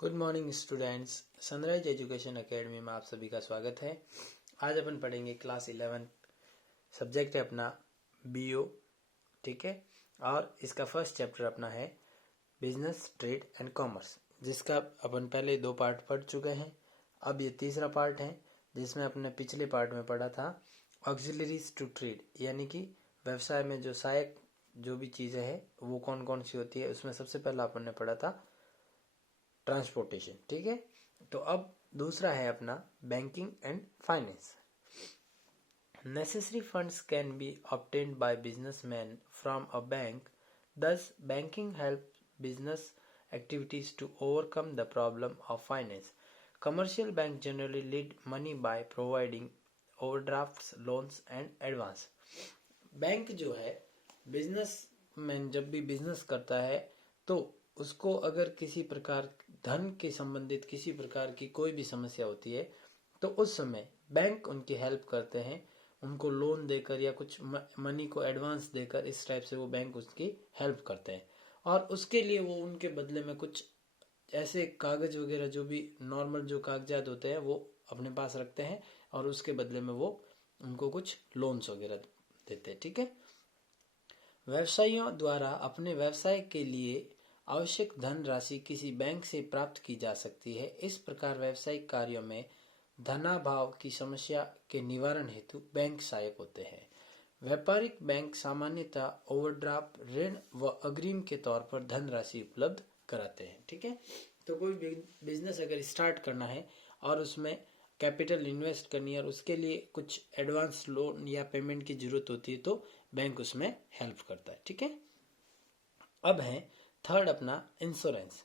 Good morning students, sunrise education academy में आप सभी का स्वागत है। आज अपन पढ़ेंगे क्लास 11 सब्जेक्ट है अपना बीओ, ठीक है। और इसका फर्स्ट चैप्टर अपना है बिजनेस, ट्रेड एंड कॉमर्स, जिसका अपन पहले 2 पार्ट पढ़ चुके हैं। अब ये तीसरा पार्ट है जिसमें अपने पिछले पार्ट में पढ़ा था ऑक्सिलरीज टू ट्रेड, यानी कि व्यवसाय में जो सहायक जो भी चीज़ें हैं वो कौन कौन सी होती है। उसमें सबसे पहला अपन ने पढ़ा था ट्रांसपोर्टेशन, ठीक है। तो अब दूसरा है अपना banking and finance. Necessary funds can be obtained by businessman from a bank, thus banking helps business activities to overcome the problem of finance. Commercial banks generally lead money by providing overdrafts, loans and advance. Bank जो है business man जब भी business करता है तो उसको अगर किसी प्रकार धन के संबंधित किसी प्रकार की कोई भी समस्या होती है तो उस समय बैंक उनकी हेल्प करते हैं, उनको लोन देकर या कुछ मनी को एडवांस देकर इस टाइप से वो बैंक उसकी हेल्प करते हैं। और उसके लिए वो उनके बदले में कुछ ऐसे कागज वगैरह जो भी नॉर्मल जो कागजात होते हैं वो अपने पास रखते हैं और उसके बदले में वो उनको कुछ लोन्स वगैरह देते हैं, ठीक है। व्यवसायियों द्वारा अपने व्यवसाय के लिए आवश्यक धनराशि किसी बैंक से प्राप्त की जा सकती है। इस प्रकार व्यावसायिक कार्यों में धनाभाव की समस्या के निवारण हेतु बैंक सहायक होते हैं। व्यापारिक बैंक सामान्यतः ओवरड्राफ्ट, ऋण व अग्रिम के तौर पर धनराशि उपलब्ध कराते हैं, ठीक है। तो कोई बिजनेस अगर स्टार्ट करना है और उसमें कैपिटल इन्वेस्ट करनी है और उसके लिए कुछ एडवांस लोन या पेमेंट की जरूरत होती है तो बैंक उसमें हेल्प करता है, ठीक है। अब है थर्ड अपना insurance.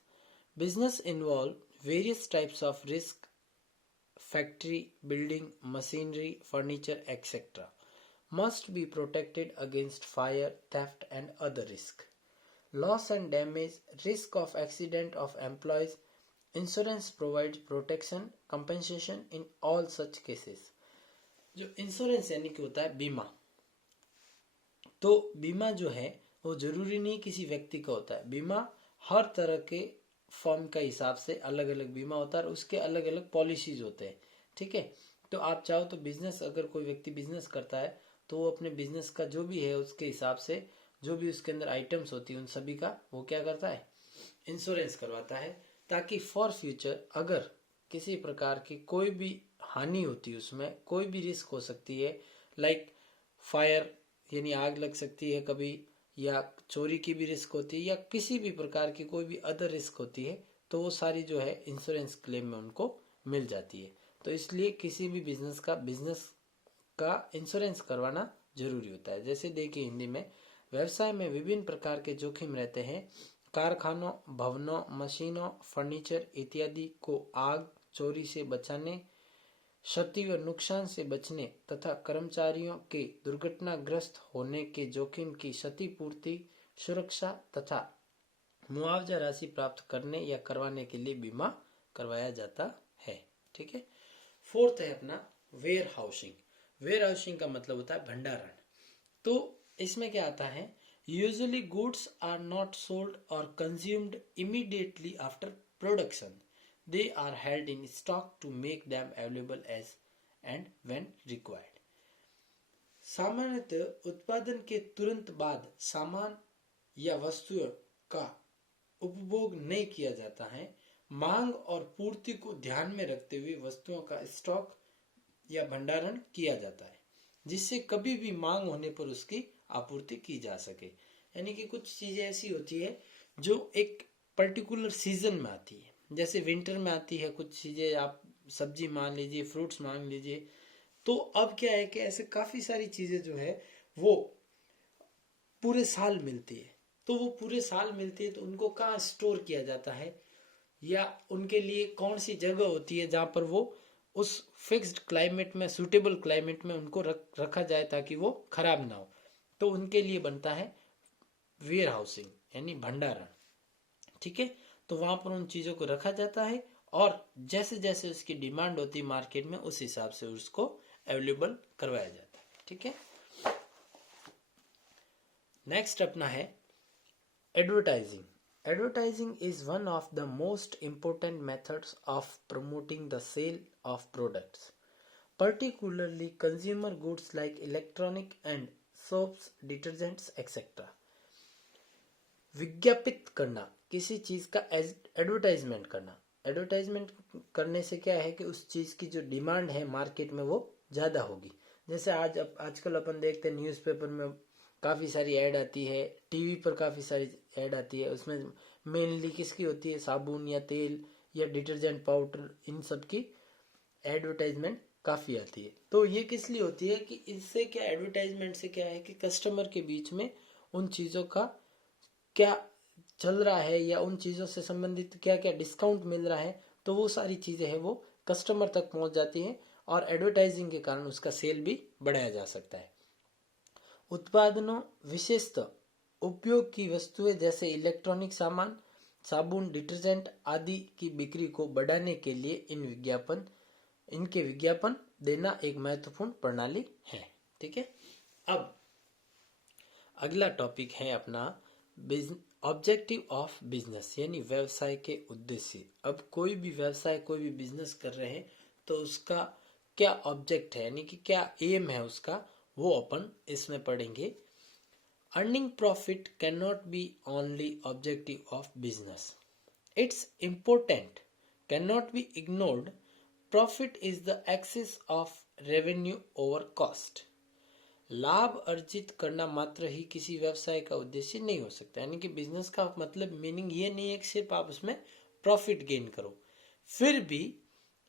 Business involve various types of risk, factory, building, machinery, furniture etcetera must be protected against fire, theft and other risk. Loss and damage, risk of accident of employees. Insurance provides protection, compensation in all such cases. जो insurance यानी कि होता है बीमा, तो बीमा जो है वो जरूरी नहीं किसी व्यक्ति का होता है। बीमा हर तरह के फर्म का हिसाब से अलग अलग बीमा होता है और उसके अलग अलग पॉलिसीज होते हैं, ठीक है। तो आप चाहो तो बिजनेस, अगर कोई व्यक्ति बिजनेस करता है तो वो अपने बिजनेस का जो भी है उसके हिसाब से जो भी उसके अंदर आइटम्स होती है उन सभी का वो क्या करता है, इंश्योरेंस करवाता है, ताकि फॉर फ्यूचर अगर किसी प्रकार की कोई भी हानि होती है, उसमें कोई भी रिस्क हो सकती है, लाइक फायर यानी आग लग सकती है कभी, या चोरी की भी रिस्क होती है, या किसी भी प्रकार की कोई भी अदर रिस्क होती है, तो वो सारी जो है इंश्योरेंस क्लेम में उनको मिल जाती है। तो इसलिए किसी भी बिजनेस का इंश्योरेंस करवाना जरूरी होता है। जैसे देखिए हिंदी में, व्यवसाय में विभिन्न प्रकार के जोखिम रहते हैं। कारखानों, भवनों, मशीनों, फर्नीचर इत्यादि को आग, चोरी से बचाने, क्षति व नुकसान से बचने तथा कर्मचारियों के दुर्घटनाग्रस्त होने के जोखिम की क्षतिपूर्ति, सुरक्षा तथा मुआवजा राशि प्राप्त करने या करवाने के लिए बीमा करवाया जाता है, ठीक है। फोर्थ है अपना वेयर हाउसिंग। वेयर हाउसिंग का मतलब होता है भंडारण। तो इसमें क्या आता है, usually goods are not sold और consumed immediately after production, they are held in stock to make them available as and when required. सामान्यतः उत्पादन के तुरंत बाद सामान या वस्तुओं का उपभोग नहीं किया जाता है। मांग और पूर्ति को ध्यान में रखते हुए वस्तुओं का स्टॉक या भंडारण किया जाता है, जिससे कभी भी मांग होने पर उसकी आपूर्ति की जा सके। यानी कि कुछ चीजें ऐसी होती है जो एक पर्टिकुलर सीजन में आती है, जैसे विंटर में आती है कुछ चीजें, आप सब्जी मान लीजिए, फ्रूट्स मान लीजिए। तो अब क्या है कि ऐसे काफी सारी चीजें जो है वो पूरे साल मिलती है, तो वो पूरे साल मिलती है तो उनको कहाँ स्टोर किया जाता है, या उनके लिए कौन सी जगह होती है जहाँ पर वो उस फिक्स्ड क्लाइमेट में, सूटेबल क्लाइमेट में उनको रखा जाए ताकि वो खराब ना हो। तो उनके लिए बनता है वेयर हाउसिंग यानी भंडारण, ठीक है। तो वहां पर उन चीजों को रखा जाता है और जैसे जैसे उसकी डिमांड होती है मार्केट में उस हिसाब से उसको अवेलेबल करवाया जाता है, ठीक है। नेक्स्ट अपना है advertising. Advertising is one of the most important methods of promoting the sale of products, particularly consumer goods like electronic and soaps, detergents, etc. विज्ञापित करना, किसी चीज़ का एडवर्टाइजमेंट करना। एडवर्टाइजमेंट करने से क्या है कि उस चीज़ की जो डिमांड है मार्केट में वो ज़्यादा होगी। जैसे आजकल अपन देखते हैं न्यूज़पेपर में काफ़ी सारी ऐड आती है, टीवी पर काफ़ी सारी ऐड आती है। उसमें मेनली किसकी होती है? साबुन या तेल या डिटर्जेंट पाउडर, इन सब की एडवर्टाइजमेंट काफ़ी आती है। तो ये किस लिए होती है कि इससे क्या, एडवर्टाइजमेंट से क्या है कि कस्टमर के बीच में उन चीज़ों का क्या चल रहा है या उन चीज़ों से संबंधित क्या क्या डिस्काउंट मिल रहा है, तो वो सारी चीज़ें हैं वो कस्टमर तक पहुंच जाती हैं और एडवर्टाइजिंग के कारण उसका सेल भी बढ़ाया जा सकता है। उत्पादनों, विशेषतः उपयोग की वस्तुएं जैसे इलेक्ट्रॉनिक सामान, साबुन, डिटर्जेंट आदि की बिक्री को बढ़ाने के लिए इनके विज्ञापन देना एक महत्वपूर्ण प्रणाली है। ठीक है। अब अगला टॉपिक है अपना ऑब्जेक्टिव ऑफ बिजनेस, यानी व्यवसाय के उद्देश्य। अब कोई भी व्यवसाय, कोई भी बिजनेस कर रहे हैं तो उसका क्या ऑब्जेक्ट है, यानी कि क्या एम है उसका, वो अपन इसमें पढ़ेंगे। Earning profit can not be only objective of business, it's important, can not be ignored. Profit is the excess of revenue over cost. लाभ अर्जित करना मात्र ही किसी व्यवसाय का उद्देश्य नहीं हो सकता। यानी कि बिजनेस का मतलब मीनिंग ये नहीं है कि सिर्फ आप उसमें प्रॉफिट गेन करो, फिर भी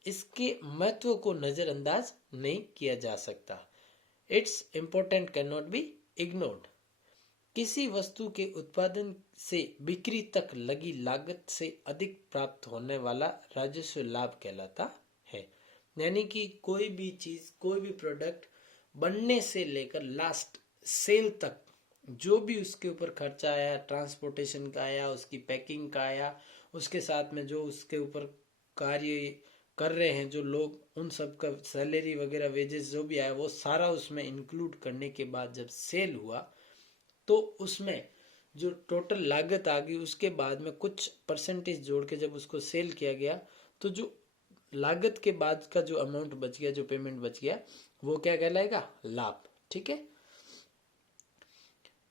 इसके महत्व को नजरअंदाज नहीं किया जा सकता। It's important can not be ignored. किसी वस्तु के उत्पादन से बिक्री तक लगी लागत से अधिक प्राप्त होने वाला राजस्व लाभ कहलाता है। यानी कि कोई भी चीज, कोई भी प्रोडक्ट बनने से लेकर लास्ट सेल तक जो भी उसके ऊपर खर्चा आया, ट्रांसपोर्टेशन का आया, उसकी पैकिंग का आया, उसके साथ में जो उसके ऊपर कार्य कर रहे हैं जो लोग, उन सब का सैलरी वगैरह, वेजेस जो भी आया, वो सारा उसमें इंक्लूड करने के बाद जब सेल हुआ तो उसमें जो टोटल लागत आ गई, उसके बाद में कुछ परसेंटेज जोड़ के जब उसको सेल किया गया तो जो लागत के बाद का जो अमाउंट बच गया, जो पेमेंट बच गया, वो क्या कहलाएगा? लाभ। ठीक है।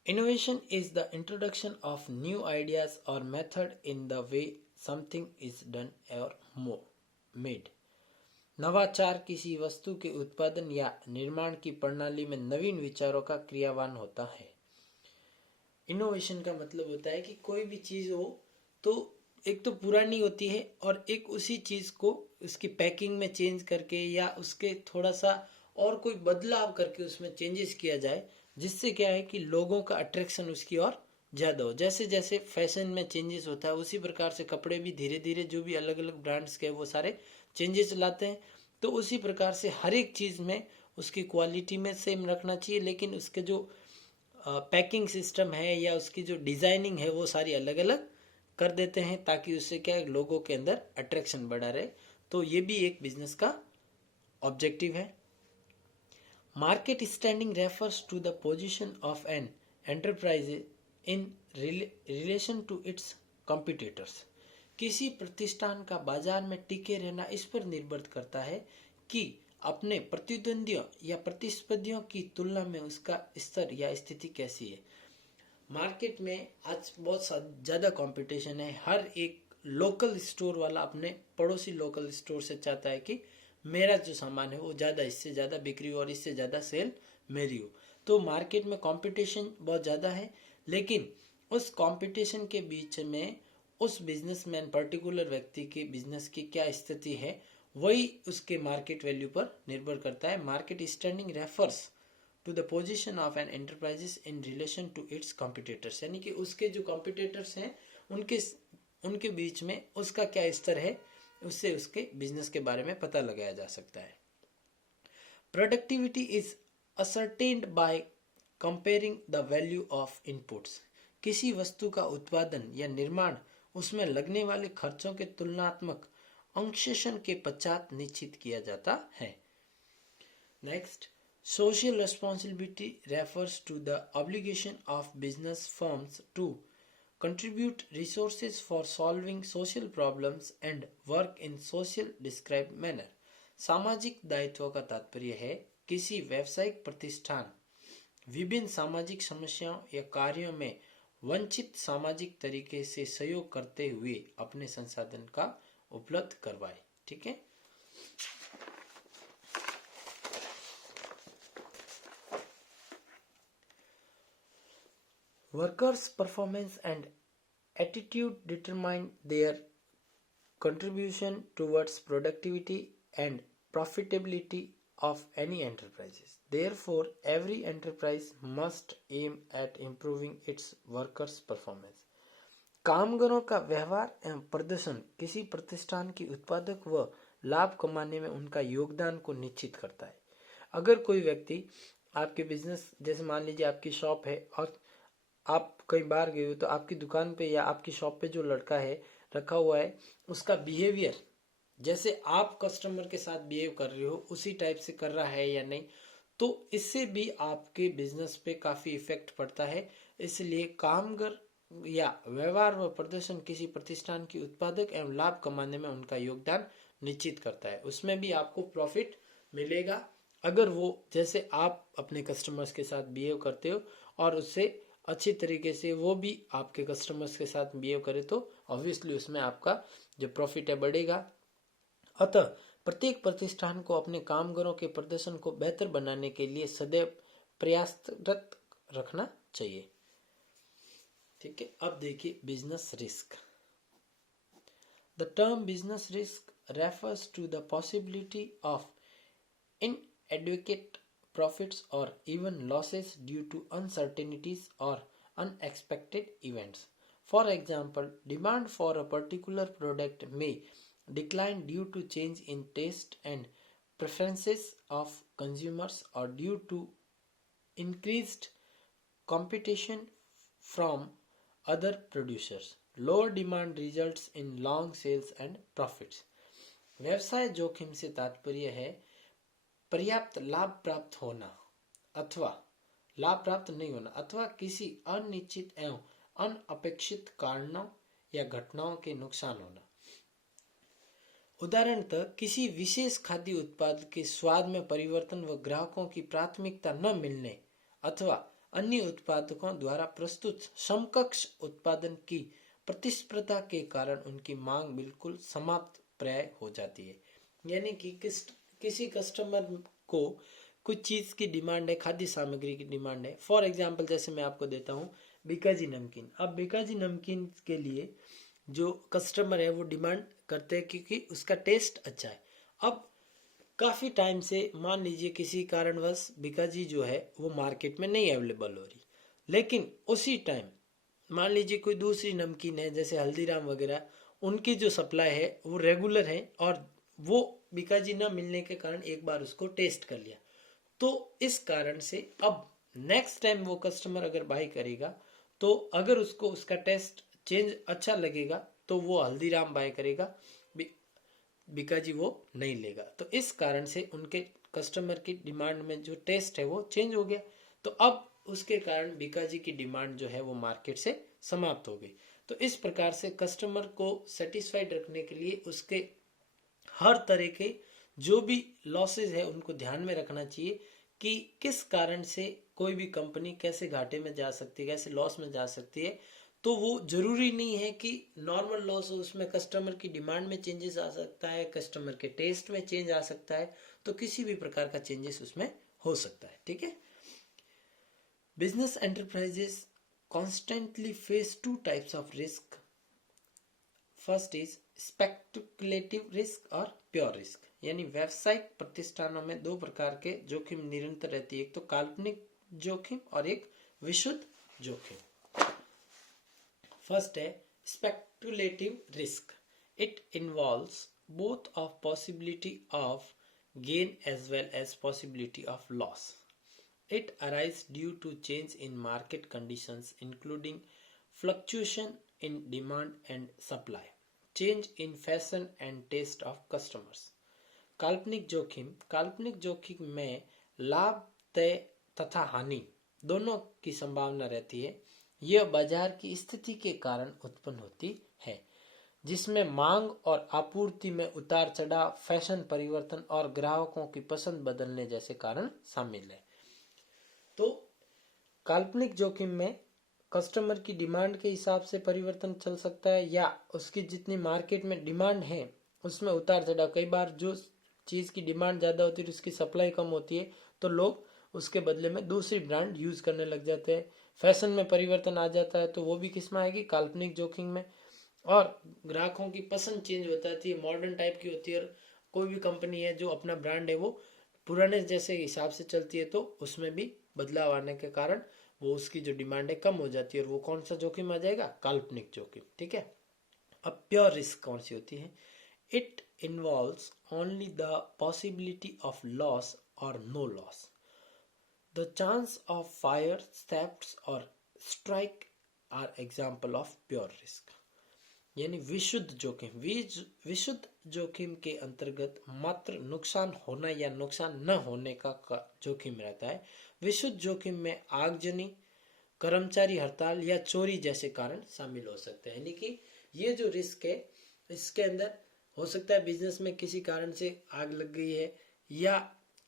Innovation is the introduction of new ideas और method in the way something is done और मेड। नवाचार किसी वस्तु के उत्पादन या निर्माण की प्रणाली में नवीन विचारों का क्रियावान होता है। इनोवेशन का मतलब होता है कि कोई भी चीज हो तो एक तो पुरानी होती है और एक उसी चीज को उसकी पैकिंग में चेंज करके या उसके थोड़ा सा और कोई बदलाव करके उसमें चेंजेस किया जाए, जिससे क्या है कि लोगों का अट्रैक्शन उसकी ओर ज्यादा हो। जैसे जैसे फैशन में चेंजेस होता है उसी प्रकार से कपड़े भी धीरे धीरे जो भी अलग अलग ब्रांड्स के वो सारे चेंजेस लाते हैं। तो उसी प्रकार से हर एक चीज में उसकी क्वालिटी में सेम रखना चाहिए, लेकिन उसके जो पैकिंग सिस्टम है या उसकी जो डिजाइनिंग है वो सारी अलग अलग कर देते हैं, ताकि उससे क्या है, लोगों के अंदर अट्रैक्शन बढ़ा रहे। तो ये भी एक बिजनेस का ऑब्जेक्टिव है। Market standing refers to the position of an enterprise in relation to its competitors. किसी प्रतिष्ठान का बाजार में टिके रहना इस पर निर्भर करता है कि अपने प्रतिद्वंदियों या प्रतिस्पर्धियों की तुलना में उसका स्तर या स्थिति कैसी है। मार्केट में आज बहुत ज़्यादा कंपटीशन है। हर एक लोकल स्टोर वाला अपने पड़ोसी लोकल स्टोर से चाहता है कि मेरा जो सामान है वो ज़्यादा, इससे ज़्यादा बिक्री हो और इससे ज़्यादा सेल मेरी हो। तो मार्केट में कंपटीशन बहुत ज़्यादा है, लेकिन उस कंपटीशन के बीच में उस बिजनेसमैन, पर्टिकुलर व्यक्ति के बिजनेस की क्या स्थिति है, वही उसके मार्केट वैल्यू पर निर्भर करता है। Market standing refers to the position of an enterprises in relation to its competitors, यानी कि उसके जो कॉम्पिटिटर्स हैं उनके बीच में उसका क्या स्तर है, उससे उसके बिजनेस के बारे में पता लगाया जा सकता है। Productivity is ascertained by comparing the value of inputs. किसी वस्तु का उत्पादन या निर्माण उसमें लगने वाले खर्चों के तुलनात्मक अंशेषण के पश्चात निश्चित किया जाता है। Next, social responsibility refers to the obligation of business firms to contribute resources for solving social problems and work in social described manner. सामाजिक दायित्व का तात्पर्य है किसी व्यावसायिक प्रतिष्ठान विभिन्न सामाजिक समस्याओं या कार्यों में वंचित सामाजिक तरीके से सहयोग करते हुए अपने संसाधन का उपलब्ध करवाए। ठीक है। Workers' performance and attitude determine their contribution towards productivity and profitability of any enterprises. Therefore, every enterprise must aim at improving its workers' performance. कामगारों का व्यवहार एवं प्रदर्शन किसी प्रतिष्ठान की उत्पादक व लाभ कमाने में उनका योगदान को निश्चित करता है। अगर कोई व्यक्ति आपके बिजनेस, जैसे मान लीजिए आपकी शॉप है और आप कहीं बाहर गए हो, तो आपकी दुकान पे या आपकी शॉप पे जो लड़का है रखा हुआ है, उसका बिहेवियर जैसे आप कस्टमर के साथ बिहेव कर रहे हो उसी टाइप से कर रहा है या नहीं, तो इससे भी आपके बिजनेस पे काफी इफेक्ट पड़ता है। इसलिए कामगार या व्यवहार व प्रदर्शन किसी प्रतिष्ठान की उत्पादक एवं लाभ कमाने में उनका योगदान निश्चित करता है। उसमें भी आपको प्रॉफिट मिलेगा अगर वो जैसे आप अपने कस्टमर्स के साथ बिहेव करते हो और उससे अच्छी तरीके से वो भी आपके कस्टमर्स के साथ बिहेव करे, तो ऑब्वियसली उसमें आपका जो प्रॉफिट है बढ़ेगा। अतः प्रत्येक प्रतिष्ठान को अपने कामगारों के प्रदर्शन को बेहतर बनाने के लिए सदैव प्रयासरत रखना चाहिए। ठीक है। अब देखिए business risk. The term business risk refers to the possibility of inadequate profits or even losses due to uncertainties or unexpected events. For example, demand for a particular product may decline due to change in taste and preferences of consumers or due to increased competition from other producers. Lower demand results in long sales and profits. व्यवसाय जोखिम से तात्पर्य है पर्याप्त लाभ प्राप्त होना अथवा लाभ प्राप्त नहीं होना अथवा किसी अनिश्चित एवं अनअपेक्षित कारणों या घटनाओं के नुकसान होना। उदाहरणतः किसी विशेष खाद्य उत्पाद के स्वाद में परिवर्तन व ग्राहकों की प्राथमिकता न मिलने अथवा अन्य उत्पादकों द्वारा प्रस्तुत समकक्ष उत्पादन की प्रतिस्पर्धा के कारण उनकी मांग बिल्कुल समाप्त प्राय हो जाती है। यानी कि किसी कस्टमर को कुछ चीज की डिमांड है, खाद्य सामग्री की डिमांड है। फॉर एग्जाम्पल जैसे मैं आपको देता हूँ बीकाजी नमकीन। अब बीकाजी नमकीन के लिए जो कस्टमर है वो डिमांड करते हैं क्योंकि उसका टेस्ट अच्छा है। अब काफी टाइम से मान लीजिए किसी कारणवश बीकाजी जो है वो मार्केट में नहीं अवेलेबल हो रही, लेकिन उसी टाइम मान लीजिए कोई दूसरी नमकीन है जैसे हल्दीराम वगैरह, उनकी जो सप्लाई है वो रेगुलर है और वो बीकाजी ना मिलने के कारण एक बार उसको टेस्ट कर लिया, तो इस कारण से अब नेक्स्ट टाइम वो कस्टमर अगर बाई करेगा तो अगर उसको उसका टेस्ट चेंज अच्छा लगेगा तो वो हल्दीराम बाय करेगा, बीकाजी वो नहीं लेगा। तो इस कारण से उनके कस्टमर की डिमांड में जो टेस्ट है वो चेंज हो गया, तो अब उसके कारण बीकाजी की डिमांड जो है वो मार्केट से समाप्त हो गई। तो इस प्रकार से कस्टमर को सेटिस्फाइड रखने के लिए उसके हर तरह के जो भी लॉसेज है उनको ध्यान में रखना चाहिए कि किस कारण से कोई भी कंपनी कैसे घाटे में जा सकती है, कैसे लॉस में जा सकती है। तो वो जरूरी नहीं है कि नॉर्मल लॉस हो, उसमें कस्टमर की डिमांड में चेंजेस आ सकता है, कस्टमर के टेस्ट में चेंज आ सकता है, तो किसी भी प्रकार का चेंजेस उसमें हो सकता है। ठीक है। Business enterprises constantly face two types of risk. First is speculative risk और pure risk। यानी व्यावसायिक प्रतिष्ठानों में दो प्रकार के जोखिम निरंतर रहती है, एक तो काल्पनिक जोखिम और एक विशुद्ध जोखिम। फर्स्ट है speculative risk. It involves both of possibility of gain as well as possibility of loss. It arises due to change in market conditions including fluctuation in demand and supply, change in fashion and taste of customers. काल्पनिक जोखिम में लाभ तय तथा हानि दोनों की संभावना रहती है। यह बाजार की स्थिति के कारण उत्पन्न होती है, जिसमें मांग और आपूर्ति में उतार चढ़ाव, फैशन परिवर्तन और ग्राहकों की पसंद बदलने जैसे कारण शामिल है। तो काल्पनिक जोखिम में कस्टमर की डिमांड के हिसाब से परिवर्तन चल सकता है, या उसकी जितनी मार्केट में डिमांड है उसमें उतार चढ़ाव। कई बार जो चीज की डिमांड ज्यादा होती है उसकी सप्लाई कम होती है, तो लोग उसके बदले में दूसरी ब्रांड यूज करने लग जाते हैं। फैशन में परिवर्तन आ जाता है, तो वो भी किस में आएगी? काल्पनिक जोखिम में। और ग्राहकों की पसंद चेंज हो जाती है, मॉडर्न टाइप की होती है। कोई भी कंपनी है जो अपना ब्रांड है वो पुराने जैसे हिसाब से चलती है, तो उसमें भी बदलाव आने के कारण वो उसकी जो डिमांड है कम हो जाती है, और वो कौन सा जोखिम आ जाएगा? काल्पनिक जोखिम। ठीक है। अब प्योर रिस्क कौन सी होती है? It involves only the possibility of loss और no loss, the chance of fire, thefts और strike are example of pure risk. यानी विशुद्ध जोखिम। विशुद्ध जोखिम के अंतर्गत मात्र नुकसान होना या नुकसान न होने का जोखिम रहता है। विशुद्ध जोखिम में आगजनी, कर्मचारी हड़ताल या चोरी जैसे कारण शामिल हो सकते हैं। यानी कि ये जो रिस्क है इसके अंदर हो सकता है बिजनेस में किसी कारण से आग लग गई है, या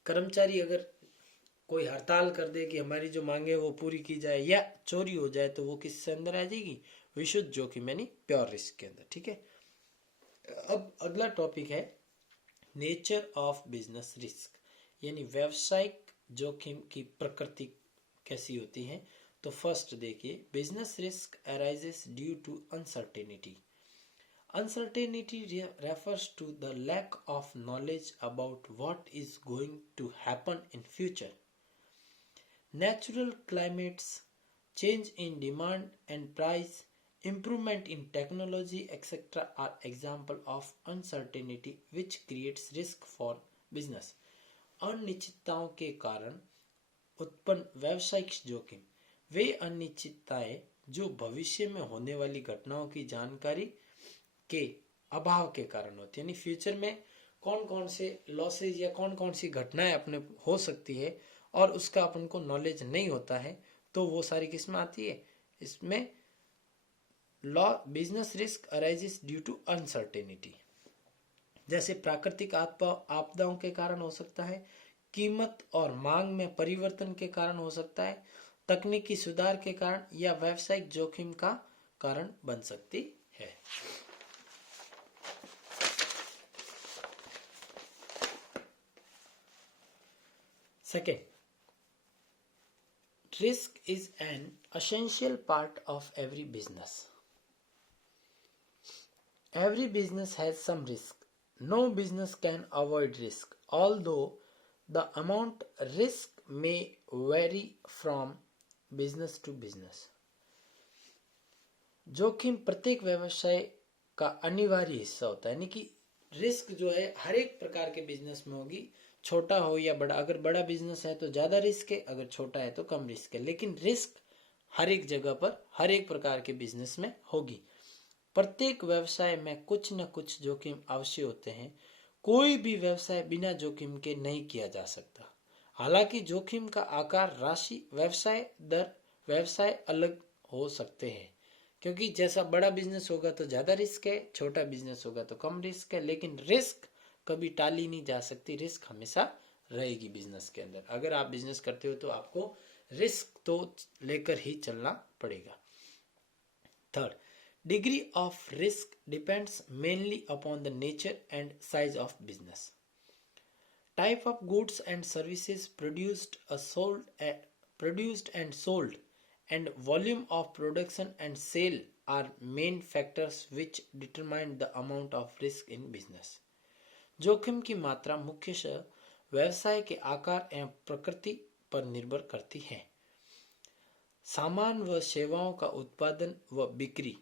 कर्मचारी अगर कोई हड़ताल कर दे कि हमारी जो मांगे वो पूरी की जाए, या चोरी हो जाए, तो वो किससे अंदर आ जाएगी? विशुद्ध जोखिम यानी प्योर रिस्क के अंदर। ठीक है। अब अगला टॉपिक है नेचर ऑफ बिजनेस रिस्क, यानी व्यावसायिक जोखिम की प्रकृति कैसी होती है। तो फर्स्ट देखिए, business risk arises due to uncertainty. Uncertainty refers to the lack of knowledge about what is going to happen in future. Natural climates, change in demand and price, improvement in technology, etc. are example of uncertainty which creates risk for business. अनिश्चितताओं के कारण उत्पन्न व्यावसायिक जोखिम वे अनिश्चितताएं जो भविष्य में होने वाली घटनाओं की जानकारी के अभाव के कारण होती है। यानी फ्यूचर में कौन कौन से लॉसेज या कौन कौन सी घटनाएं अपने हो सकती है और उसका अपन को नॉलेज नहीं होता है, तो वो सारी किस्में आती है इसमें। Law business risk arises due to uncertainty, जैसे प्राकृतिक आपदाओं के कारण हो सकता है, कीमत और मांग में परिवर्तन के कारण हो सकता है, तकनीकी सुधार के कारण, या व्यावसायिक जोखिम का कारण बन सकती है। Second, risk is an essential part of every business. Every business has some risk. No business can avoid risk, although the amount risk may vary from business to business. जोखिम प्रत्येक व्यवसाय का अनिवार्य हिस्सा होता है। यानी कि रिस्क जो है हर एक प्रकार के बिजनेस में होगी, छोटा हो या बड़ा। अगर बड़ा बिजनेस है तो ज्यादा रिस्क है, अगर छोटा है तो कम रिस्क है, लेकिन रिस्क हर एक जगह पर हर एक प्रकार के बिजनेस में होगी। प्रत्येक व्यवसाय में कुछ न कुछ जोखिम अवश्य होते हैं। कोई भी व्यवसाय बिना जोखिम के नहीं किया जा सकता। हालांकि जोखिम का आकार, राशि, व्यवसाय दर, व्यवसाय अलग हो सकते हैं, क्योंकि जैसा बड़ा बिजनेस होगा तो ज्यादा रिस्क है, छोटा बिजनेस होगा तो कम रिस्क है, लेकिन रिस्क कभी टाली नहीं जा सकती। रिस्क हमेशा रहेगी बिजनेस के अंदर। अगर आप बिजनेस करते हो तो आपको रिस्क तो लेकर ही चलना पड़ेगा। Third, degree of risk depends mainly upon the nature and size of business, type of goods and services produced and sold, and volume of production and sale are main factors which determine the amount of risk in business. जोखिम की मात्रा मुख्यतः व्यवसाय के आकार एवं प्रकृति पर निर्भर करती है। सामान व सेवाओं का उत्पादन व बिक्री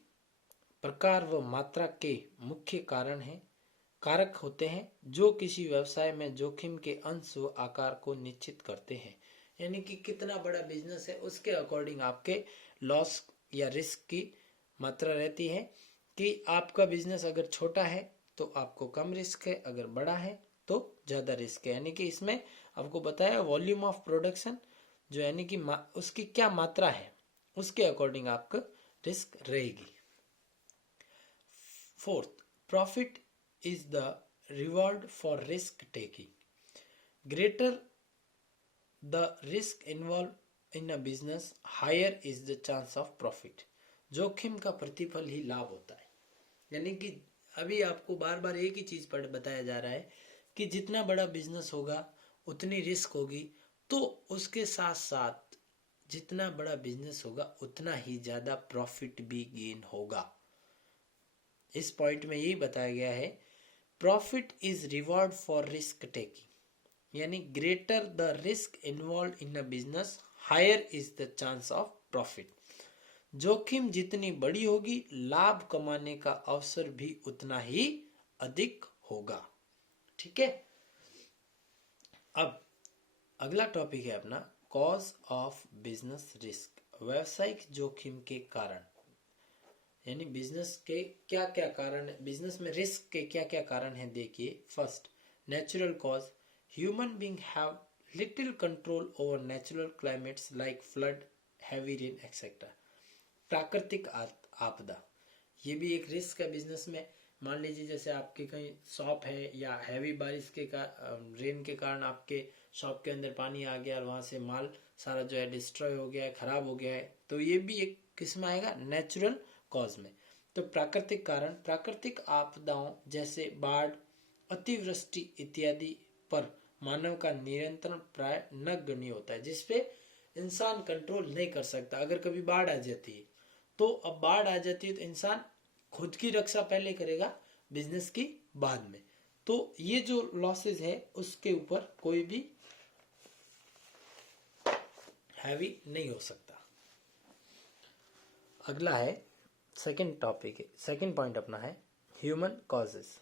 प्रकार व मात्रा के मुख्य कारक होते हैं, जो किसी व्यवसाय में जोखिम के अंश व आकार को निश्चित करते हैं। यानी कि कितना बड़ा बिजनेस है उसके अकॉर्डिंग आपके लॉस या रिस्क की मात्रा रहती है। कि आपका बिजनेस अगर छोटा है तो आपको कम रिस्क है, अगर बड़ा है तो ज्यादा रिस्क है। यानी कि इसमें आपको बताया वॉल्यूम ऑफ प्रोडक्शन, जो यानी कि उसकी क्या मात्रा है, उसके अकॉर्डिंग आपका रिस्क रहेगी। Fourth, profit is the reward for risk taking. Greater the risk involve in a business, higher is the chance of profit. जोखिम का प्रतिफल ही लाभ होता है। यानी कि अभी आपको बार बार एक ही चीज पर बताया जा रहा है कि जितना बड़ा बिजनेस होगा उतनी रिस्क होगी, तो उसके साथ साथ जितना बड़ा बिजनेस होगा उतना ही ज्यादा प्रॉफिट भी गेन होगा। इस पॉइंट में यही बताया गया है, profit is reward for risk taking, यानी greater the risk involve in a business, higher is the chance of profit. जोखिम जितनी बड़ी होगी, लाभ कमाने का अवसर भी उतना ही अधिक होगा। ठीक है। अब अगला टॉपिक है अपना कॉज ऑफ बिजनेस रिस्क, व्यवसायिक जोखिम के कारण। यानी बिजनेस के क्या क्या कारण, बिजनेस में रिस्क के क्या क्या कारण हैं देखिए। First, natural cause, human being have little control over natural climates like flood, heavy rain etcetera. प्राकृतिक आपदा, ये भी एक रिस्क है बिजनेस में। मान लीजिए जैसे आपके कहीं शॉप है या हैवी बारिश के रेन के कारण आपके शॉप के अंदर पानी आ गया और वहां से माल सारा जो है डिस्ट्रॉय हो गया है, खराब हो गया है, तो ये भी एक किस्म आएगा नेचुरल कॉज में। तो प्राकृतिक कारण, प्राकृतिक आपदाओं जैसे बाढ़, अतिवृष्टि इत्यादि पर मानव का नियंत्रण प्राय नगण्य होता है, जिसपे इंसान कंट्रोल नहीं कर सकता। अगर कभी बाढ़ आ जाती है तो अब बाढ़ आ जाती है तो इंसान खुद की रक्षा पहले करेगा, बिजनेस की बाद में। तो ये जो लॉसेस है उसके ऊपर कोई भी हैवी नहीं हो सकता। अगला है सेकंड टॉपिक है, सेकंड पॉइंट अपना है human causes.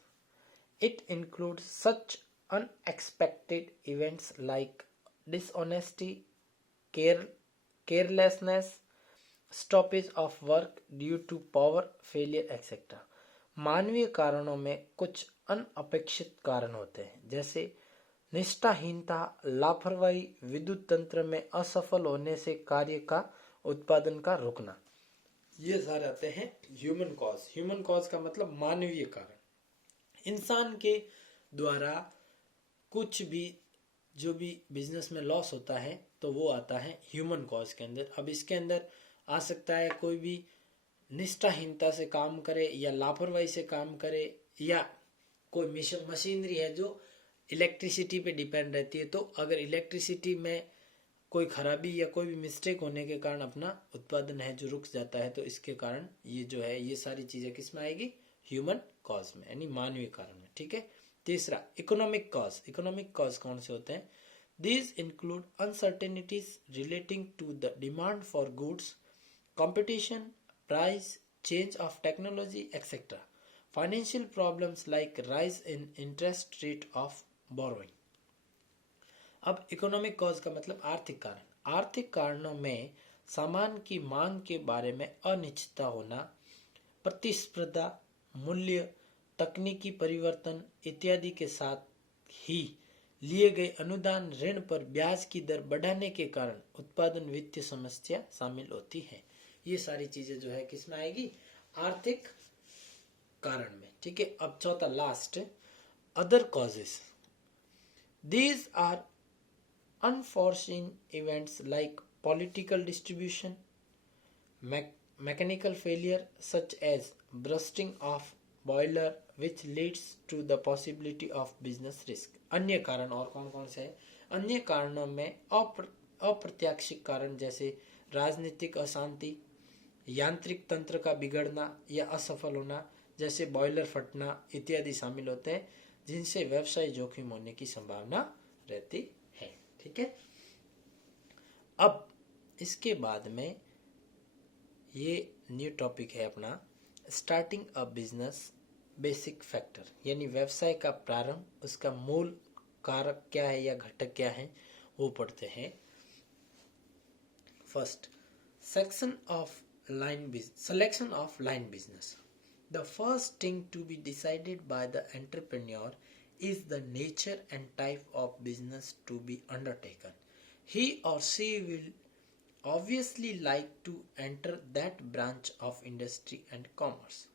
It include such unexpected events like dishonesty, carelessness, stoppage of work due to power failure etcetera. मानवीय कारणों में कुछ अनअपेक्षित कारण होते हैं, जैसे निष्ठाहीनता, लापरवाही, विद्युत तंत्र में असफल होने से कार्य का उत्पादन का रुकना। ये सारे आते हैं ह्यूमन कॉज। ह्यूमन कॉज का मतलब मानवीय कारण, इंसान के द्वारा कुछ भी जो भी बिजनेस में लॉस होता है तो वो आता है ह्यूमन कॉज के अंदर। अब इसके अंदर आ सकता है कोई भी निष्ठाहीनता से काम करे या लापरवाही से काम करे, या कोई मशीनरी है जो इलेक्ट्रिसिटी पे डिपेंड रहती है, तो अगर इलेक्ट्रिसिटी में कोई खराबी या कोई भी मिस्टेक होने के कारण अपना उत्पादन है जो रुक जाता है, तो इसके कारण ये जो है ये सारी चीजें किस में आएगी, ह्यूमन कॉज में, यानी मानवीय कारण में। ठीक है। तीसरा, इकोनॉमिक कॉज। इकोनॉमिक कॉज कौन से होते हैं? These include uncertainties relating to the demand for goods, competition, price, change of technology etcetera. Financial problems like rise in interest rate of borrowing. अब इकोनॉमिक कॉज का मतलब आर्थिक कारण। आर्थिक कारणों में सामान की मांग के बारे में अनिश्चितता होना, प्रतिस्पर्धा, मूल्य, तकनीकी परिवर्तन इत्यादि के साथ ही लिए गए अनुदान, ऋण पर ब्याज की दर बढ़ाने के कारण उत्पादन वित्तीय समस्या शामिल होती है। ये सारी चीजें जो है किसमें आएगी, आर्थिक कारण में। ठीक है। अब चौथा last, other causes. These are unforeseen events like political distribution, mechanical failure such as bursting of boiler which leads to the possibility of business risk. अन्य कारण और कौन कौन से हैं? अन्य कारणों में अप्रत्याशित कारण जैसे राजनीतिक अशांति, यांत्रिक तंत्र का बिगड़ना या असफल होना जैसे बॉयलर फटना इत्यादि शामिल होते हैं, जिनसे व्यवसाय जोखिम होने की संभावना रहती है। ठीक है। अब इसके बाद में ये न्यू टॉपिक है अपना starting a business basic factor, यानी व्यवसाय का प्रारंभ, उसका मूल कारक क्या है या घटक क्या है वो पढ़ते हैं। First, section of selection of line business. The first thing to be decided by the entrepreneur is the nature and type of business to be undertaken. He or she will obviously like to enter that branch of industry and commerce.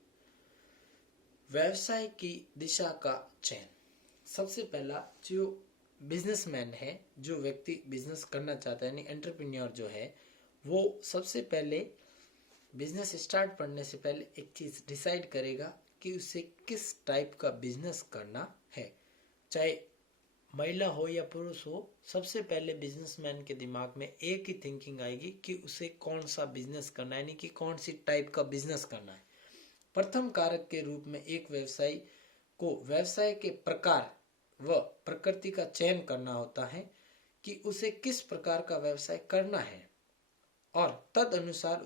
व्यवसाय की दिशा का चयन। सबसे पहला, जो businessman है, जो व्यक्ति बिजनेस करना चाहता है यानी एंटरप्रेन्योर जो है, वो सबसे पहले बिजनेस स्टार्ट करने से पहले एक चीज डिसाइड करेगा कि उसे किस टाइप का बिजनेस करना है। चाहे महिला हो या पुरुष हो, सबसे पहले बिजनेसमैन के दिमाग में एक ही थिंकिंग आएगी कि उसे कौन सा बिजनेस करना है, यानी कि कौन सी टाइप का बिजनेस करना है। प्रथम कारक के रूप में एक व्यवसायी को व्यवसाय के प्रकार व प्रकृति का चयन करना होता है कि उसे किस प्रकार का व्यवसाय करना है और तद अनुसार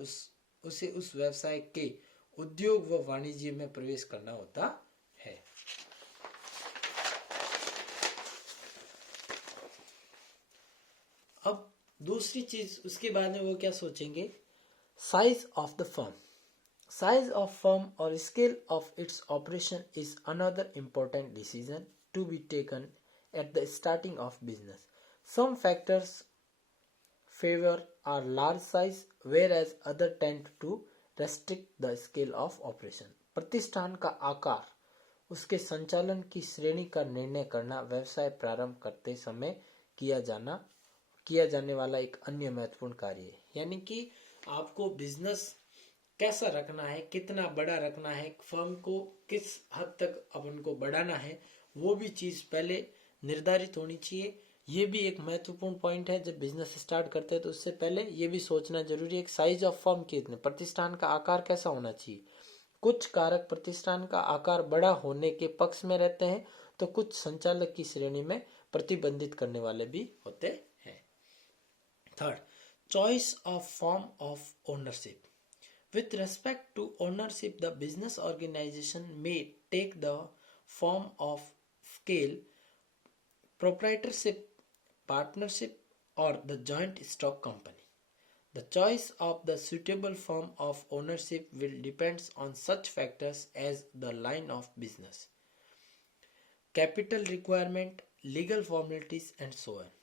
उसे उस व्यवसाय के उद्योग व वाणिज्य में प्रवेश करना होता है। अब दूसरी चीज उसके बाद में वो क्या सोचेंगे, size of the firm. Size of firm or scale of its operation is another important decision to be taken at the starting of business. Some factors favor a large size whereas other tend to restrict the scale of operation. प्रतिष्ठान का आकार, उसके संचालन की श्रेणी का निर्णय करना व्यवसाय प्रारंभ करते समय किया जाने वाला एक अन्य महत्वपूर्ण कार्य है। यानी कि आपको बिजनेस कैसा रखना है, कितना बड़ा रखना है, फर्म को किस हद तक अपन को बढ़ाना है, वो भी चीज पहले निर्धारित होनी चाहिए। ये भी एक महत्वपूर्ण पॉइंट है। जब बिजनेस स्टार्ट करते हैं तो उससे पहले ये भी सोचना जरूरी है कि साइज ऑफ फर्म कितने, प्रतिष्ठान का आकार कैसा होना चाहिए। कुछ कारक प्रतिष्ठान का आकार बड़ा होने के पक्ष में रहते हैं तो कुछ संचालक की श्रेणी में प्रतिबंधित करने वाले भी होते हैं। Third, choice of form of ownership. With respect to ownership, the business organization may take the form of scale, proprietorship, partnership, or the joint stock company. The choice of the suitable form of ownership will depend on such factors as the line of business, capital requirement, legal formalities, and so on.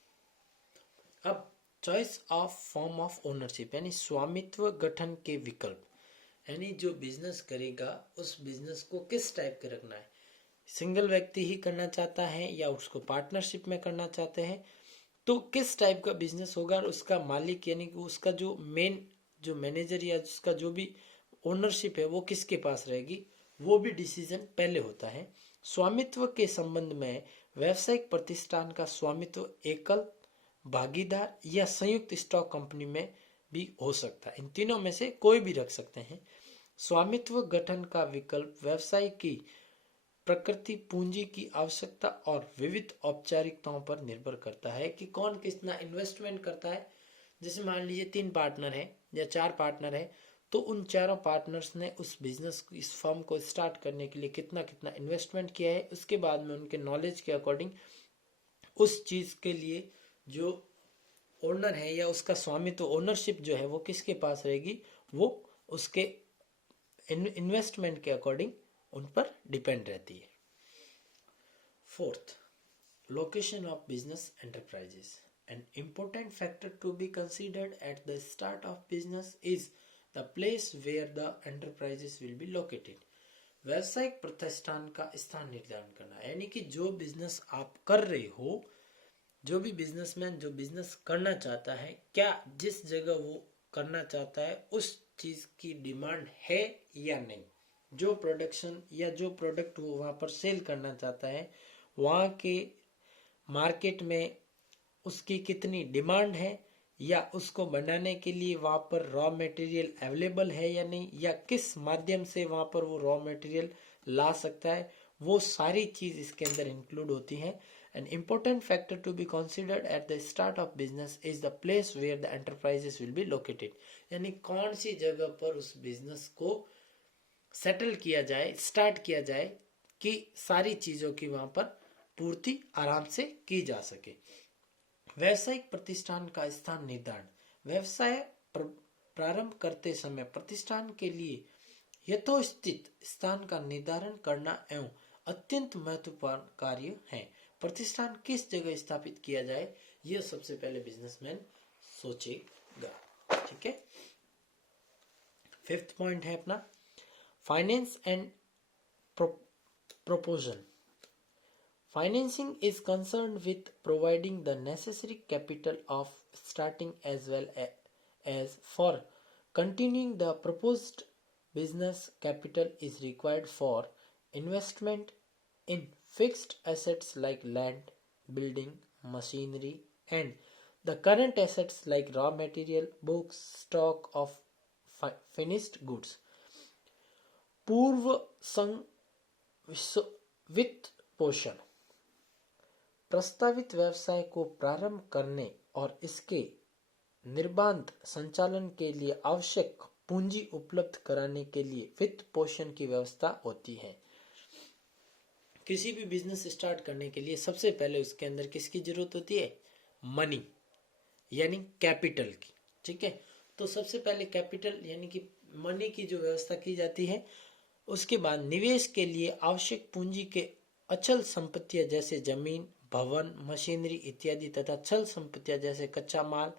अब choice of form of ownership यानी स्वामित्व गठन के विकल्प, यानी जो business करेगा उस बिजनेस को किस टाइप के रखना है। सिंगल व्यक्ति ही करना चाहता है या उसको पार्टनरशिप में करना चाहते हैं, तो किस टाइप का बिजनेस होगा और उसका मालिक यानी कि उसका जो मेन जो मैनेजर या उसका जो भी ओनरशिप है वो किसके पास रहेगी, वो भी डिसीजन पहले होता है। स्वामित्व के संबंध में व्यावसायिक प्रतिष्ठान का स्वामित्व एकल, भागीदार या संयुक्त स्टॉक कंपनी में भी हो सकता है। इन तीनों में से कोई भी रख सकते हैं। स्वामित्व गठन का विकल्प व्यवसाय की प्रकृति, पूंजी की आवश्यकता और विविध औपचारिकताओं पर निर्भर करता है कि कौन कितना इन्वेस्टमेंट करता है। जैसे मान लीजिए 3 पार्टनर है या 4 पार्टनर है, तो उन चारों पार्टनर्स ने उस बिजनेस इस फर्म को स्टार्ट करने के लिए कितना कितना इन्वेस्टमेंट किया है, उसके बाद में उनके नॉलेज के अकॉर्डिंग उस चीज के लिए जो ओनर है या उसका स्वामित्व ओनरशिप जो है वो किसके पास रहेगी, वो उसके इन्वेस्टमेंट के अकॉर्डिंग उन पर डिपेंड रहती है। Fourth, location of business enterprises. An important factor to be considered at the start of business is the place where the enterprises will be located. व्यावसायिक प्रतिष्ठान का स्थान निर्धारण करना, यानी कि जो बिजनेस आप कर रहे हो, जो भी बिजनेसमैन जो बिजनेस करना चाहता है, क्या जिस जगह वो करना चाहता है उस चीज की डिमांड है या नहीं। जो प्रोडक्शन या जो प्रोडक्ट वो वहां पर सेल करना चाहता है, वहां के मार्केट में उसकी कितनी डिमांड है, या उसको बनाने के लिए वहां पर रॉ मटेरियल अवेलेबल है या नहीं, या किस माध्यम से वहां पर वो रॉ मटेरियल ला सकता है, वो सारी चीज इसके अंदर इंक्लूड होती हैं। An important factor to be considered at the start of business is the place where the enterprises will be located. यानी कौन सी जगह पर उस बिजनेस को सेटल किया जाए, स्टार्ट किया जाए कि सारी चीजों की वहां पर पूर्ति आराम से की जा सके। व्यावसायिक प्रतिष्ठान का स्थान निर्धारण। व्यवसाय प्रारंभ करते समय प्रतिष्ठान के लिए यथोचित स्थान का निर्धारण करना एवं अत्यंत महत्वपूर्ण कार्य है। प्रतिष्ठान किस जगह स्थापित किया जाए, यह सबसे पहले बिजनेसमैन सोचेगा। ठीक है। फिफ्थ पॉइंट है अपना finance and proposal. Financing is concerned with providing the necessary capital of starting as well as for continuing the proposed business. Capital is required for investment in fixed assets like land, building, machinery, and the current assets like raw material, books, stock of finished goods. पूर्व वित्त पोषण प्रस्तावित व्यवसाय को प्रारंभ करने और इसके निर्बाध संचालन के लिए आवश्यक पूंजी उपलब्ध कराने के लिए वित्त पोषण की व्यवस्था होती है। किसी भी बिजनेस स्टार्ट करने के लिए सबसे पहले उसके अंदर किसकी जरूरत होती है? मनी यानी कैपिटल की। ठीक है, तो सबसे पहले कैपिटल यानी कि मनी की जो व्यवस्था की जाती है, उसके बाद निवेश के लिए आवश्यक पूंजी के अचल संपत्तियां जैसे जमीन, भवन, मशीनरी इत्यादि तथा चल संपत्तियां जैसे कच्चा माल,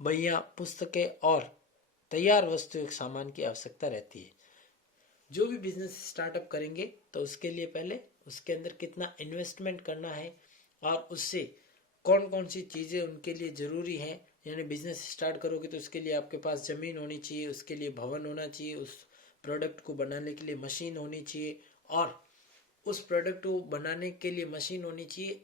बहिया, पुस्तकें और तैयार वस्तु सामान की आवश्यकता रहती है। जो भी बिजनेस स्टार्टअप करेंगे तो उसके लिए पहले उसके अंदर कितना इन्वेस्टमेंट करना है और उससे कौन कौन सी चीजें उनके लिए जरूरी है। यानी बिजनेस स्टार्ट करोगे तो उसके लिए आपके पास जमीन होनी चाहिए, उसके लिए भवन होना चाहिए, उस प्रोडक्ट को बनाने के लिए मशीन होनी चाहिए और उस प्रोडक्ट को बनाने के लिए मशीन होनी चाहिए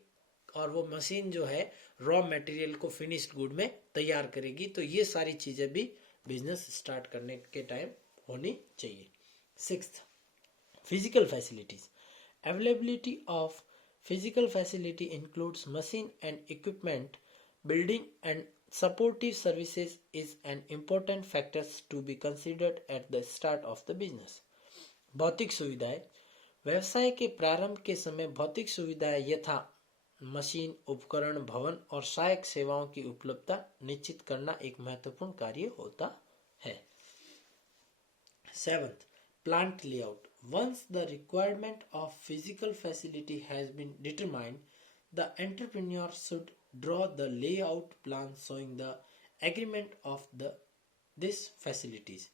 और वो मशीन जो है रॉ मटेरियल को फिनिश्ड गुड में तैयार करेगी। तो ये सारी चीजें भी बिजनेस स्टार्ट करने के टाइम होनी चाहिए। Sixth, physical facilities. Availability of physical facility includes machine and equipment, building and supportive services is an important factors to be considered at the start of the business. भौतिक सुविधाएं। व्यवसाय के प्रारंभ के समय भौतिक सुविधाएं यथा मशीन, उपकरण, भवन और सहायक सेवाओं की उपलब्धता निश्चित करना एक महत्वपूर्ण कार्य होता है। Seventh, plant layout. Once the requirement of physical facility has been determined, the entrepreneur should draw the layout plan showing the agreement of this facilities.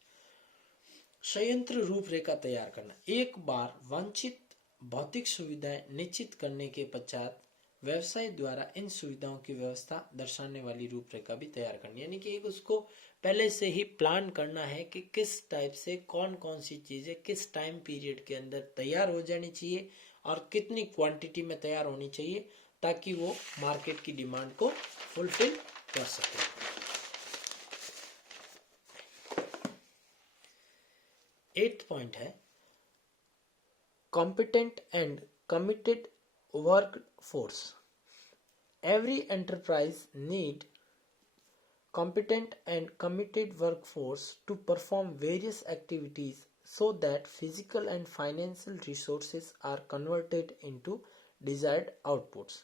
संयंत्र रूपरेखा तैयार करना। एक बार वांछित भौतिक सुविधाएं निश्चित करने के पश्चात व्यवसाय द्वारा इन सुविधाओं की व्यवस्था दर्शाने वाली रूपरेखा भी तैयार करनी। यानी कि एक उसको पहले से ही प्लान करना है कि किस टाइप से कौन कौन सी चीजें किस टाइम पीरियड के अंदर तैयार हो जानी चाहिए और कितनी क्वांटिटी में तैयार होनी चाहिए ताकि वो मार्केट की डिमांड को फुलफिल कर सके। एट्थ पॉइंट है competent and committed work force. Every enterprise need competent and committed workforce to perform various activities so that physical and financial resources are converted into desired outputs.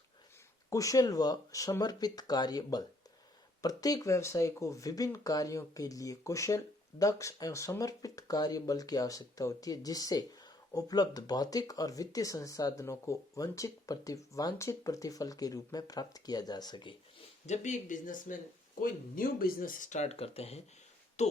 कुशल व समर्पित कार्य बल। प्रत्येक व्यवसाय को विभिन्न कार्यों के लिए कुशल, दक्ष एवं समर्पित कार्य बल की आवश्यकता होती है जिससे उपलब्ध भौतिक और वित्तीय संसाधनों को वांछित प्रतिफल के रूप में प्राप्त किया जा सके। जब भी एक बिजनेसमैन कोई न्यू बिजनेस स्टार्ट करते हैं तो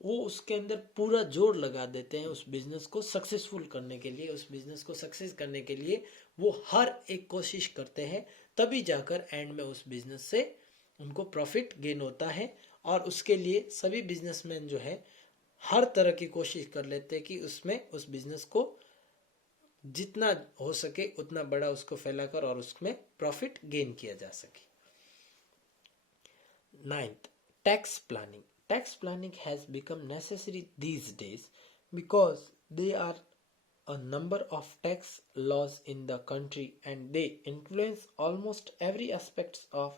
वो उसके अंदर पूरा जोर लगा देते हैं उस बिजनेस को सक्सेसफुल करने के लिए। उस बिजनेस को सक्सेस करने के लिए वो हर एक कोशिश करते हैं, तभी जाकर एंड में उस बिजनेस से उनको प्रॉफिट गेन होता है। और उसके लिए सभी बिजनेसमैन जो है हर तरह की कोशिश कर लेते हैं कि उसमें उस बिजनेस को जितना हो सके उतना बड़ा उसको फैलाकर और उसमें प्रॉफिट गेन किया जा सके। Ninth, tax planning. Tax planning has become necessary these days because there are a number of tax laws in the country and they influence almost every aspect of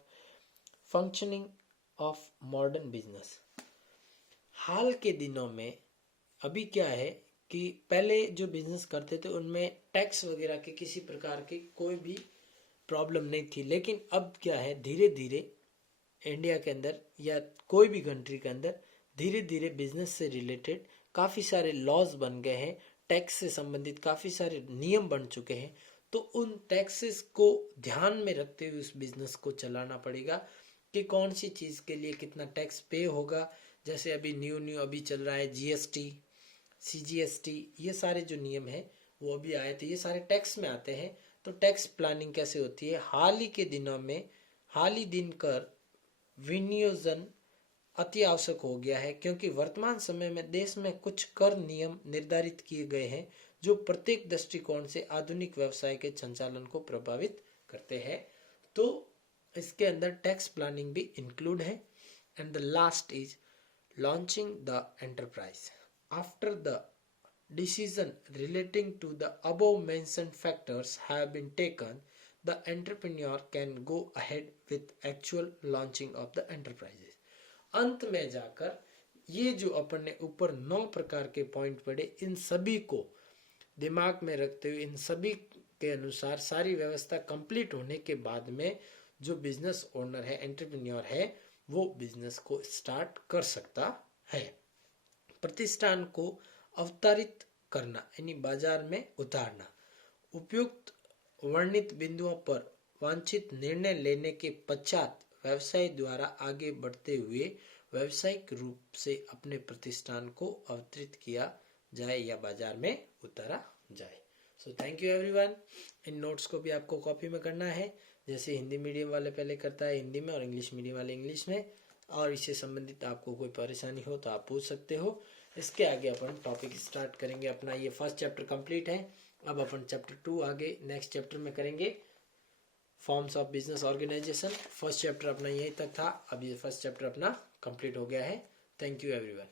functioning of modern business. हाल के दिनों में अभी क्या है कि पहले जो business करते थे उनमें टैक्स वगैरह के किसी प्रकार की कोई भी प्रॉब्लम नहीं थी, लेकिन अब क्या है धीरे धीरे इंडिया के अंदर या कोई भी कंट्री के अंदर धीरे धीरे बिजनेस से रिलेटेड काफ़ी सारे लॉज बन गए हैं, टैक्स से संबंधित काफ़ी सारे नियम बन चुके हैं। तो उन टैक्सेस को ध्यान में रखते हुए उस बिजनेस को चलाना पड़ेगा कि कौन सी चीज़ के लिए कितना टैक्स पे होगा। जैसे अभी न्यू अभी चल रहा है जीएसटी, सीजीएसटी, ये सारे जो नियम हैं वो अभी आए थे, ये सारे टैक्स में आते हैं। तो टैक्स प्लानिंग कैसे होती है, हाल ही के दिनों में हाल ही दिन कर विनियोजन अति आवश्यक हो गया है, क्योंकि वर्तमान समय में देश में कुछ कर नियम निर्धारित किए गए हैं जो प्रत्येक दृष्टिकोण से आधुनिक व्यवसाय के संचालन को प्रभावित करते हैं। तो इसके अंदर टैक्स प्लानिंग भी इंक्लूड है। And the last is launching the enterprise. After the decision relating to the above mentioned factors have been taken, the entrepreneur can go ahead with actual launching of the enterprises. अंत में जाकर ये जो अपन ने ऊपर 9 प्रकार के पॉइंट पढ़े, इन सभी को दिमाग में रखते हुए, इन सभी के अनुसार सारी व्यवस्था कंप्लीट होने के बाद में जो बिजनेस ओनर है, एंटरप्रेन्योर है, वो बिजनेस को स्टार्ट कर सकता है। प्रतिष्ठान को अवतरित करना यानी बाजार में उतारना, उपयुक्त वर्णित बिंदुओं पर वांछित निर्णय लेने के पश्चात व्यवसाय द्वारा आगे बढ़ते हुए व्यावसायिक रूप से अपने प्रतिष्ठान को अवतरित किया जाए या बाजार में उतारा जाए। So thank you everyone. In notes को भी आपको कॉपी में करना है, जैसे हिंदी मीडियम वाले पहले करता है हिंदी में और इंग्लिश मीडियम वाले इंग्लिश में। और इससे संबंधित आपको कोई परेशानी हो तो आप पूछ सकते हो। इसके आगे अपन टॉपिक स्टार्ट करेंगे अपना। ये फर्स्ट चैप्टर कंप्लीट है, अब अपन चैप्टर 2 आगे नेक्स्ट चैप्टर में करेंगे, forms of business organisation. First chapter अपना यही तक था, अब ये फर्स्ट चैप्टर अपना कंप्लीट हो गया है। Thank you everyone.